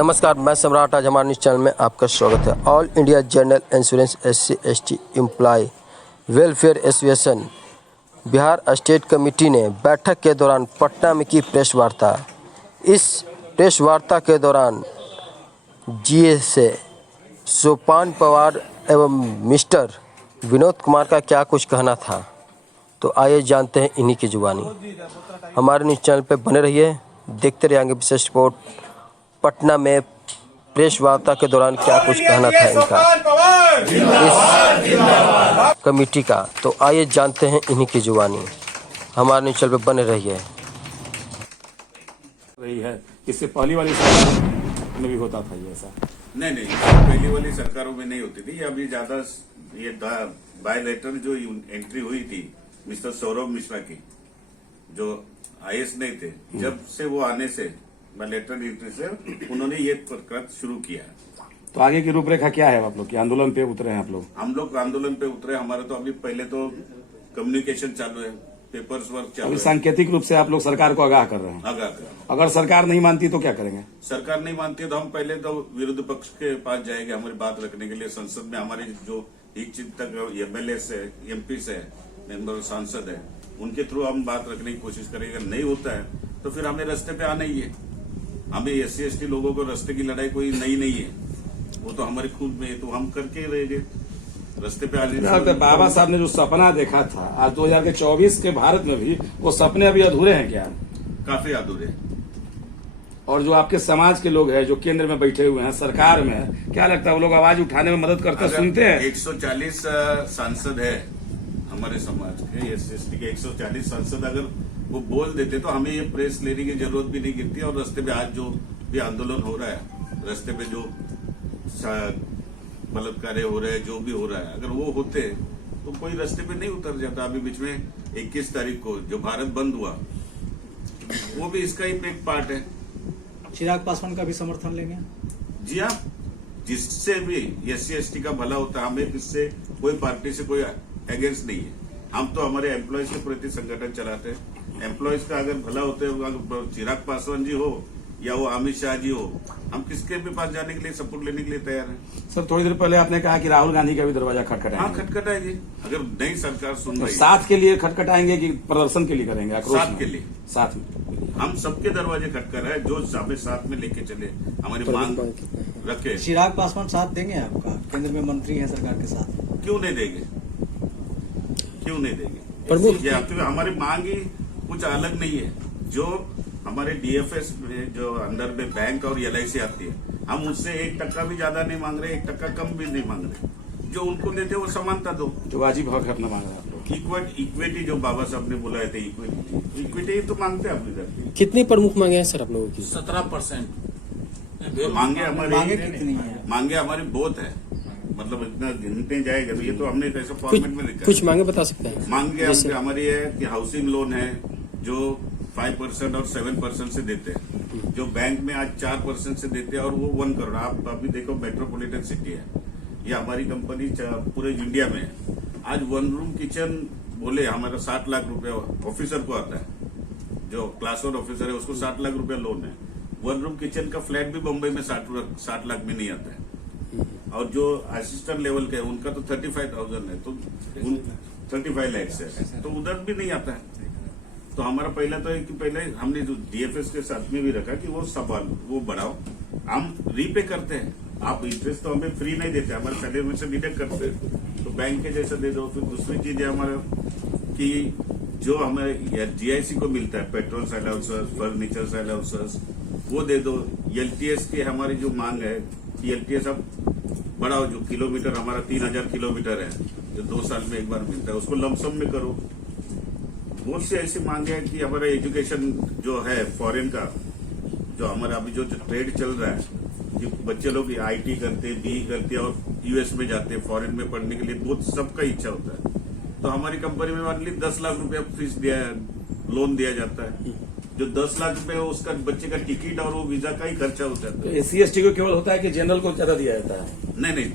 नमस्कार, मैं सम्राट। आज हमारे न्यूज़ चैनल में आपका स्वागत है। All India general insurance SC/ST employ welfare association Bihar state committee ने बैठक के दौरान पटना में की प्रेस वार्ता। इस प्रेस वार्ता के दौरान GSA सोपान पवार एवं मिस्टर विनोद कुमार का क्या कुछ कहना था, तो आइए जानते हैं इन्हीं की जुबानी। हमारे न्यूज़ चैनल पर बने रहिए, देखते रहेंगे विशेष रिपोर्ट। पटना में प्रेस वार्ता के दौरान क्या कुछ कहना था इनका इस कमेटी का, तो आइए जानते हैं इन्हीं की जुबानी। हमारे न्यूज़ चैनल पर बने रहिए। रही है, इससे पहली वाली सरकार में भी होता था ये ऐसा? नहीं, पहली वाली सरकारों में नहीं होती थी। अभी ज्यादा ये बाय लेटर जो एंट्री हुई थी मिस्टर सौरभ मिश्रा की, जो IAS नहीं थे, जब से वो आने से लेटर एंट्री से उन्होंने ये प्रकृत शुरू किया। तो आगे की रूपरेखा क्या है? आप लोग की आंदोलन पे उतरे हैं आप लोग? हम लोग आंदोलन पे उतरे। हमारा तो अभी पहले तो कम्युनिकेशन चालू है, पेपर्स वर्क चालू अभी है। सांकेतिक रूप से आप लोग सरकार को आगाह कर रहे हैं। आगाह कर। अगर सरकार नहीं मानती तो क्या करेंगे? सरकार नहीं मानती है तो हम पहले तो विरोधी पक्ष के पास जाएंगे हमारी बात रखने के लिए। संसद में हमारे जो हित चिंतक MLA से, MP से, मेंबर सांसद है, उनके थ्रू हम बात रखने की कोशिश करेंगे। अगर नहीं होता है तो फिर हमें रास्ते पे आना ही है। हमें SC/ST लोगों को रास्ते की लड़ाई कोई नई नहीं है, वो तो हमारे खुद में है, तो हम करके रहेंगे रास्ते पे आने। बाबा साहब ने जो सपना देखा था आज 2024 के भारत में भी, वो सपने अभी अधूरे हैं क्या? काफी अधूरे। और जो आपके समाज के लोग हैं जो केंद्र में बैठे हुए हैं, सरकार में है, क्या लगता है वो लोग आवाज उठाने में मदद करते, सुनते हैं? 140 सांसद है हमारे समाज के, SC/ST के 140 सांसद अगर वो बोल देते तो हमें ये प्रेस लेने की जरूरत भी नहीं गिरती। और रास्ते पे आज जो भी आंदोलन हो रहा है, रास्ते पे जो बलात्कार हो रहे हैं, जो भी हो रहा है, अगर वो होते तो कोई रास्ते पे नहीं उतर जाता। अभी बीच में 21 तारीख को जो भारत बंद हुआ, वो भी इसका ही एक पार्ट है। चिराग पासवान का भी समर्थन लेंगे? जी हाँ, जिससे भी SC/ST का भला होता है, हमें इससे कोई पार्टी से कोई अगेंस्ट नहीं है। हम तो हमारे एम्प्लॉयज के प्रति संगठन चलाते हैं। एम्प्लॉयज का अगर भला होता है, चिराग पासवान जी हो या वो अमित शाह जी हो, हम किसके भी पास जाने के लिए, सपोर्ट लेने के लिए तैयार हैं। सर, थोड़ी देर पहले आपने कहा कि राहुल गांधी का भी दरवाजा खटखटाएंगे। हाँ, खटखटाएंगे। अगर नई सरकार सुन तो रही है, साथ के लिए खटखटाएंगे कि प्रदर्शन के लिए करेंगे? आक्रोश साथ के लिए। साथ में हम सबके दरवाजे खटखट रहे, जो हमें साथ में लेके चले, हमारी मांग रखे। चिराग पासवान साथ देंगे आपका? केंद्र में मंत्री हैं सरकार के साथ, क्यों नहीं देंगे? क्यों नहीं देंगे? हमारी मांग ही कुछ अलग नहीं है। जो हमारे DFS में जो अंडर में बैंक और LIC आती है, हम उससे 1% भी ज्यादा नहीं मांग रहे, 1% कम भी नहीं मांग रहे। जो उनको देते वो समानता दो, जो वाजिब हक है अपना मांग रहे हैं आप लोग। इक्विटी जो बाबा साहब ने बुलाए थे, इक्विटी तो मांगते हैं अपनी तरफ। कितनी प्रमुख मांगे हैं सर आप लोगों की? 17%। मांगे हमारी कितनी है? मांगे हमारी बहुत है, मतलब इतना गिनते जाएगा तो ये तो हमने कैसे फॉर्मेट में लिखा। कुछ मांगे बता सकते हैं? मांगे हमारी है कि हाउसिंग लोन है जो 5% और 7% से देते हैं, जो बैंक में आज 4% से देते हैं, और वो 1 करोड़। आप अभी देखो, मेट्रोपॉलिटन सिटी है, ये हमारी कंपनी पूरे इंडिया में है। आज 1 रूम किचन बोले हमारा 60 लाख रुपया ऑफिसर को आता है, जो क्लास 1 ऑफिसर है उसको 60 लाख रुपया लोन है। 1 रूम किचन का फ्लैट भी बम्बई में 60 लाख में नहीं आता है। और जो असिस्टेंट लेवल के उनका तो 35,000 है, तो 35 लाख है, तो उधर भी नहीं आता है। तो हमारा पहला तो है कि पहले हमने जो DFS के साथ में भी रखा कि वो सवाल वो बढ़ाओ, हम रीपे करते हैं। आप इंटरेस्ट तो हमें फ्री नहीं देते, हमारे सैलरी में से डिडक्ट करते हैं, तो बैंक के जैसा दे दो। फिर दूसरी चीज है हमारा कि जो हमें GIC को मिलता है, पेट्रोल अलाउंसेस, फर्नीचर अलाउंसेस, वो दे दो। LTS की हमारी जो मांग है कि LTS अब बढ़ाओ, जो किलोमीटर हमारा 3000 किलोमीटर है, जो 2 साल में एक बार मिलता है, उसको लमसम में करो। बहुत से ऐसी मांगे है कि हमारा एजुकेशन जो है फॉरेन का, जो हमारा अभी जो ट्रेड चल रहा है, कि बच्चे लोग IT करते हैं, BE करते हैं और US में जाते हैं फॉरेन में पढ़ने के लिए, बहुत सबका इच्छा होता है। तो हमारी कंपनी में मान ली 10 लाख रुपया फीस लोन दिया जाता है। जो 10 लाख रुपए उसका बच्चे का टिकट और वो वीजा का ही खर्चा होता है। तो SC/ST को केवल होता है कि जनरल को ज्यादा दिया जाता है? नहीं,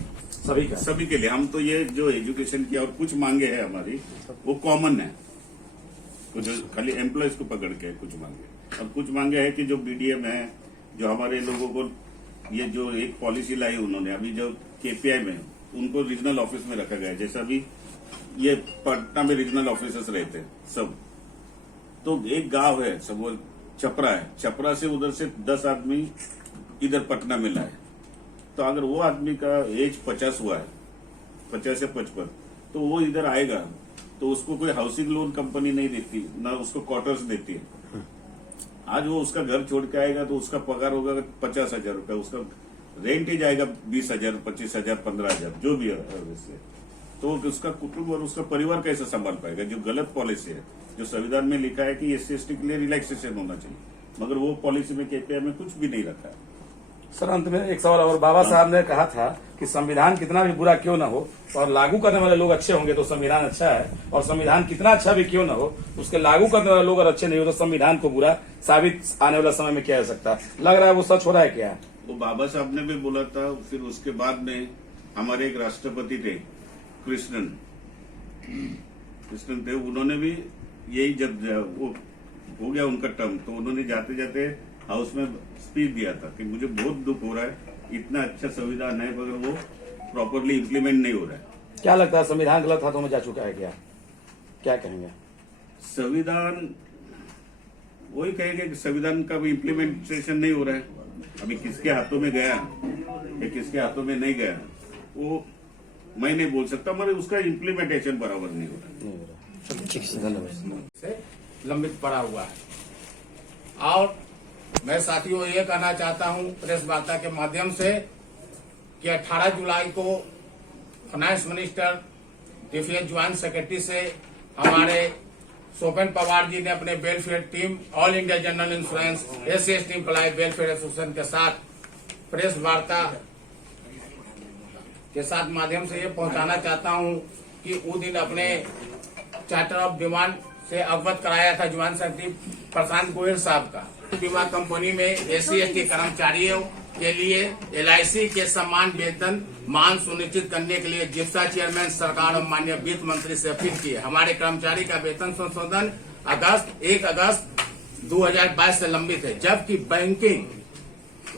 सभी के लिए। हम तो ये जो एजुकेशन की और कुछ मांगे है हमारी, वो कॉमन है। कुछ खाली एम्प्लॉयज को पकड़ के कुछ मांगे, और कुछ मांगे है कि जो BDM है, जो हमारे लोगों को ये जो एक पॉलिसी लाई उन्होंने अभी जो केपीआई में उनको रीजनल ऑफिस में रखा गया है। जैसा अभी ये पटना में रीजनल ऑफिसर्स रहते हैं सब, तो एक गांव है सब वो छपरा है, छपरा से उधर से 10 आदमी इधर पटना में लाए। तो अगर वो आदमी का एज 50 हुआ है, 50 से 55, तो वो इधर आएगा तो उसको कोई हाउसिंग लोन कंपनी नहीं देती, ना उसको क्वार्टर्स देती है। आज वो उसका घर छोड़ के आएगा तो उसका पगार होगा 50,000 रुपया, उसका रेंट ही जाएगा 20,000, 25,000, 15,000 जो भी है वैसे। तो उसका कुटुंब और उसका परिवार कैसे संभाल पाएगा? जो गलत पॉलिसी है, जो संविधान में लिखा है कि SC/ST के लिए रिलैक्सेशन होना चाहिए, मगर वो पॉलिसी में केपीआई में कुछ भी नहीं रखा है। सर अंत में एक सवाल और, बाबा साहब ने कहा था कि संविधान कितना भी बुरा क्यों ना हो और लागू करने वाले लोग अच्छे होंगे तो संविधान अच्छा है, और संविधान कितना अच्छा भी क्यों ना हो उसके लागू करने वाले लोग अगर अच्छे नहीं हो तो संविधान को बुरा साबित आने वाला समय में किया जा सकता है। लग रहा है वो सच हो रहा है क्या? वो बाबा साहब ने भी बोला था। फिर उसके बाद में हमारे एक राष्ट्रपति थे कृष्णन देव, उन्होंने भी यही जब वो हो गया उनका टर्म तो उन्होंने जाते जाते हाउस में स्पीच दिया था कि मुझे बहुत दुख हो रहा है, इतना अच्छा संविधान है मगर वो प्रॉपरली इम्प्लीमेंट नहीं हो रहा है। क्या लगता है संविधान गलत हाथों में जा चुका है क्या कहेंगे? संविधान वही कहेंगे कि संविधान का भी इम्प्लीमेंटेशन नहीं हो रहा है। अभी किसके हाथों में गया या किसके हाथों में नहीं गया वो मैं नहीं बोल सकता, मगर उसका इम्प्लीमेंटेशन बराबर नहीं हो रहा। से लंबित पड़ा हुआ है। और मैं साथियों ये कहना चाहता हूं प्रेस वार्ता के माध्यम से कि 18 जुलाई को finance minister defence joint secretary से हमारे सोपन पवार जी ने अपने welfare team all India general insurance SC/ST employ welfare association के साथ प्रेस वार्ता के साथ माध्यम से ये पहुंचाना चाहता हूं कि उस दिन अपने चार्टर ऑफ डिमांड से अवगत कराया था ज्वाइंट सेक्रेटरी प्रशांत गोयल साहब का। बीमा कंपनी में SC/ST कर्मचारियों के लिए LIC के समान वेतन मान सुनिश्चित करने के लिए जिप्सा चेयरमैन सरकार और माननीय वित्त मंत्री से अपील की है। हमारे कर्मचारी का वेतन संशोधन 1 अगस्त 2022 से लंबित है, जबकि बैंकिंग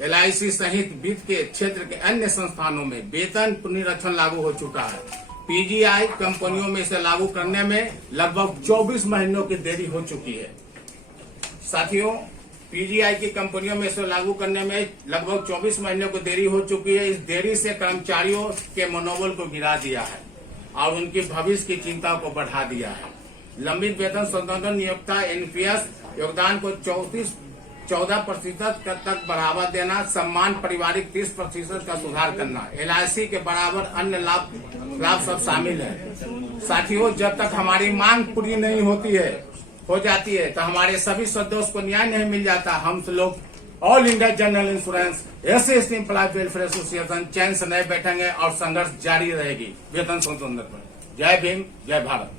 LIC सहित वित्त के क्षेत्र के अन्य संस्थानों में वेतन पुनरीक्षण लागू हो चुका है। PGI कंपनियों में इसे लागू करने में लगभग 24 महीनों की देरी हो चुकी है। साथियों, PGI की कंपनियों में इसे लागू करने में लगभग 24 महीनों की देरी हो चुकी है। इस देरी से कर्मचारियों के मनोबल को गिरा दिया है और उनकी भविष्य की चिंता को बढ़ा दिया है। लंबित वेतन संशोधन नियोक्ता NPS योगदान को 14% तक बढ़ावा देना, सम्मान पारिवारिक 30% का सुधार करना, LIC के बराबर अन्य लाभ सब शामिल है। साथियों, जब तक हमारी मांग पूरी नहीं हो जाती है तो हमारे सभी सदस्यों को न्याय नहीं मिल जाता। हम लोग all India general insurance SC/ST employ welfare association चैन से नहीं बैठेंगे और संघर्ष जारी रहेगी वेतन संशोधन पर। जय भीम, जय भारत।